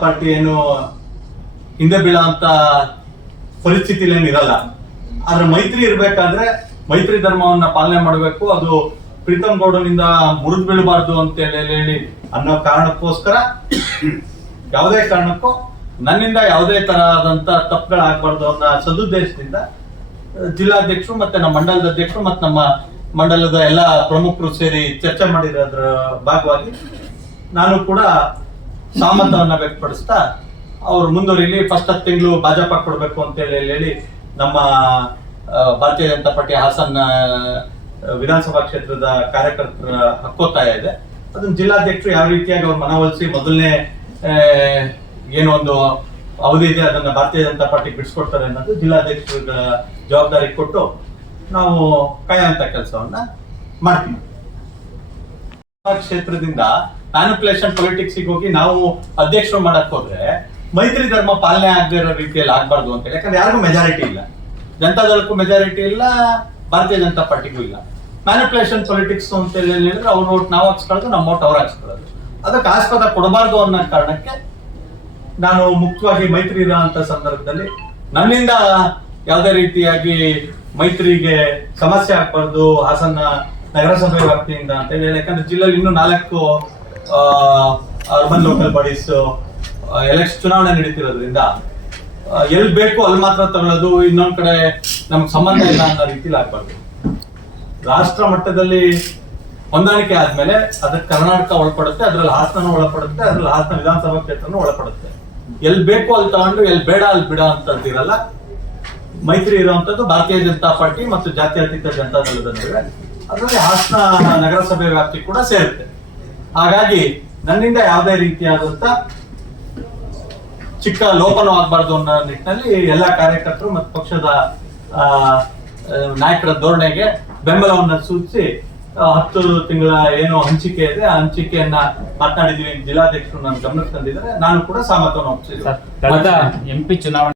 Party ಏನು ಹಿಂದೆ ಬೀಳೋಂತ ಪರಿಸ್ಥಿತಿಲಿ ಏನು ಇರಲ್ಲ. ಆದ್ರೆ ಮೈತ್ರಿ ಇರ್ಬೇಕಾದ್ರೆ ಮೈತ್ರಿ ಧರ್ಮವನ್ನ ಪಾಲನೆ ಮಾಡಬೇಕು. ಅದು ಪ್ರೀತಮ್ ಗೌಡನಿಂದ ಮುರಿದು ಬೀಳಬಾರ್ದು ಅಂತ ಹೇಳಿ ಅನ್ನೋ ಕಾರಣಕ್ಕೋಸ್ಕರ ಯಾವುದೇ ಕಾರಣಕ್ಕೂ ನನ್ನಿಂದ ಯಾವುದೇ ತರಹದಂತ ತಪ್ಪುಗಳಾಗಬಾರ್ದು ಅನ್ನೋ ಸದುದ್ದೇಶದಿಂದ ಜಿಲ್ಲಾಧ್ಯಕ್ಷರು ಮತ್ತೆ ನಮ್ಮ ಮಂಡಲದ ಅಧ್ಯಕ್ಷರು ಮತ್ತೆ ನಮ್ಮ ಮಂಡಲದ ಎಲ್ಲ ಪ್ರಮುಖರು ಸೇರಿ ಚರ್ಚೆ ಮಾಡಿರೋದ್ರ ಭಾಗವಾಗಿ ನಾನು ಕೂಡ ಸಹಮತವನ್ನ ವ್ಯಕ್ತಪಡಿಸ್ತಾ ಅವ್ರು ಮುಂದುವರಿಲಿ ಫಸ್ಟ್ ಹತ್ತು ತಿಂಗಳು ಭಾಜಪ ಕೊಡಬೇಕು ಅಂತ ಹೇಳಿ ನಮ್ಮ ಭಾರತೀಯ ಜನತಾ ಪಾರ್ಟಿ ಹಾಸನ್ ವಿಧಾನಸಭಾ ಕ್ಷೇತ್ರದ ಕಾರ್ಯಕರ್ತರ ಹಕ್ಕೊತ್ತಾಯ ಇದೆ. ಅದನ್ನ ಜಿಲ್ಲಾಧ್ಯಕ್ಷರು ಯಾವ ರೀತಿಯಾಗಿ ಅವ್ರು ಮನವೊಲಿಸಿ ಮೊದಲನೇ ಏನೋ ಒಂದು ಅವಧಿ ಇದೆ, ಅದನ್ನ ಭಾರತೀಯ ಜನತಾ ಪಾರ್ಟಿ ಬಿಡಿಸ್ಕೊಡ್ತಾರೆ ಅನ್ನೋದು ಜಿಲ್ಲಾಧ್ಯಕ್ಷರ ಜವಾಬ್ದಾರಿ ಕೊಟ್ಟು ನಾವು ಕಾಯಂತ ಕೆಲಸವನ್ನ ಮಾಡ್ತೀವಿ. ಕ್ಷೇತ್ರದಿಂದ ಮ್ಯಾನಿಪುಲೇಷನ್ ಪೊಲಿಟಿಕ್ಸ್ ಹೋಗಿ ನಾವು ಅಧ್ಯಕ್ಷರು ಮಾಡಕ್ ಹೋದ್ರೆ ಮೈತ್ರಿ ಧರ್ಮ ಪಾಲನೆ ಆಗದೆ ಇರೋ ರೀತಿಯಲ್ಲಿ ಆಗ್ಬಾರ್ದು ಅಂತ ಯಾಕಂದ್ರೆ ಯಾರಿಗೂ ಮೆಜಾರಿಟಿ ಇಲ್ಲ. ಜನತಾದಳಕ್ಕೂ ಮೆಜಾರಿಟಿ ಇಲ್ಲ, ಭಾರತೀಯ ಜನತಾ ಪಾರ್ಟಿಗೂ ಇಲ್ಲ. ಮ್ಯಾನಿಪುಲೇಷನ್ ಪೊಲಿಟಿಕ್ಸ್ ಅಂತ ಹೇಳಿ ಹೇಳಿದ್ರೆ ಅವ್ರ ಓಟ್ ನಾವು ಹಾಕ್ಸ್ಕೊಳ್ಳೋದು ನಮ್ಮ ಓಟ್ ಅವ್ರು ಹಾಕ್ಸ್ಕೊಳ್ಳೋದು. ಅದಕ್ಕೆ ಆಸ್ಪದ ಕೊಡಬಾರ್ದು ಅನ್ನೋ ಕಾರಣಕ್ಕೆ ನಾನು ಮುಖ್ಯವಾಗಿ ಮೈತ್ರಿ ಇರೋಂಥ ಸಂದರ್ಭದಲ್ಲಿ ನನ್ನಿಂದ ಯಾವುದೇ ರೀತಿಯಾಗಿ ಮೈತ್ರಿಗೆ ಸಮಸ್ಯೆ ಆಗ್ಬಾರ್ದು ಹಾಸನ ನಗರಸಭೆ ವ್ಯಾಪ್ತಿಯಿಂದ ಅಂತ ಹೇಳಿ. ಯಾಕಂದ್ರೆ ಜಿಲ್ಲೆಯಲ್ಲಿ ಇನ್ನೂ ನಾಲ್ಕು ಅರ್ಬನ್ ಲೋಕಲ್ ಬಾಡೀಸ್ ಎಲೆಕ್ಷನ್ ಚುನಾವಣೆ ನಡೀತಿರೋದ್ರಿಂದ ಎಲ್ಲಿ ಬೇಕು ಅಲ್ಲಿ ಮಾತ್ರ ತಗೊಳ್ಳೋದು, ಇನ್ನೊಂದ್ ಕಡೆ ನಮ್ಗೆ ಸಂಬಂಧ ಇಲ್ಲ ಅನ್ನೋ ರೀತಿಲಿ ಆಗ್ಬಾರ್ದು. ರಾಷ್ಟ್ರ ಮಟ್ಟದಲ್ಲಿ ಹೊಂದಾಣಿಕೆ ಆದ್ಮೇಲೆ ಅದಕ್ಕೆ ಕರ್ನಾಟಕ ಒಳಪಡುತ್ತೆ, ಅದ್ರಲ್ಲಿ ಹಾಸನ ಒಳಪಡುತ್ತೆ, ಅದ್ರಲ್ಲಿ ಹಾಸನ ವಿಧಾನಸಭಾ ಕ್ಷೇತ್ರನೂ ಒಳಪಡುತ್ತೆ. ಎಲ್ಲಿ ಬೇಕು ಅಲ್ಲಿ ತಗೊಂಡು ಎಲ್ಲಿ ಬೇಡ ಅಲ್ಲಿ ಬಿಡ ಅಂತದ್ದಿರಲ್ಲ ಮೈತ್ರಿ ಇರುವಂತದ್ದು ಭಾರತೀಯ ಜನತಾ ಪಾರ್ಟಿ ಮತ್ತು ಜಾತ್ಯತೀತ ಜನತಾ ದಳದ ಅದರಲ್ಲಿ ಹಾಸನ ನಗರಸಭೆ ವ್ಯಾಪ್ತಿ ಕೂಡ ಸೇರುತ್ತೆ. ಹಾಗಾಗಿ ನನ್ನಿಂದ ಯಾವುದೇ ರೀತಿಯಾದಂತ ಚಿಕ್ಕ ಲೋಪನೂ ಆಗ್ಬಾರ್ದು ಅನ್ನೋ ನಿಟ್ಟಿನಲ್ಲಿ ಎಲ್ಲ ಕಾರ್ಯಕರ್ತರು ಮತ್ತು ಪಕ್ಷದ ನಾಯಕರ ಧೋರಣೆಗೆ ಬೆಂಬಲವನ್ನು ಸೂಚಿಸಿ ಹತ್ತು ತಿಂಗಳ ಏನು ಹಂಚಿಕೆ ಇದೆ, ಆ ಹಂಚಿಕೆಯನ್ನ ಮಾತನಾಡಿದೀವಿ ಜಿಲ್ಲಾಧ್ಯಕ್ಷರು ನನ್ನ ಗಮನಕ್ಕೆ ತಂದಿದ್ದಾರೆ. ನಾನು ಕೂಡ ಕಳೆದ ಒಪ್ಪಿಸಿದ್ದೀನಿ ಎಂಪಿ ಚುನಾವಣೆ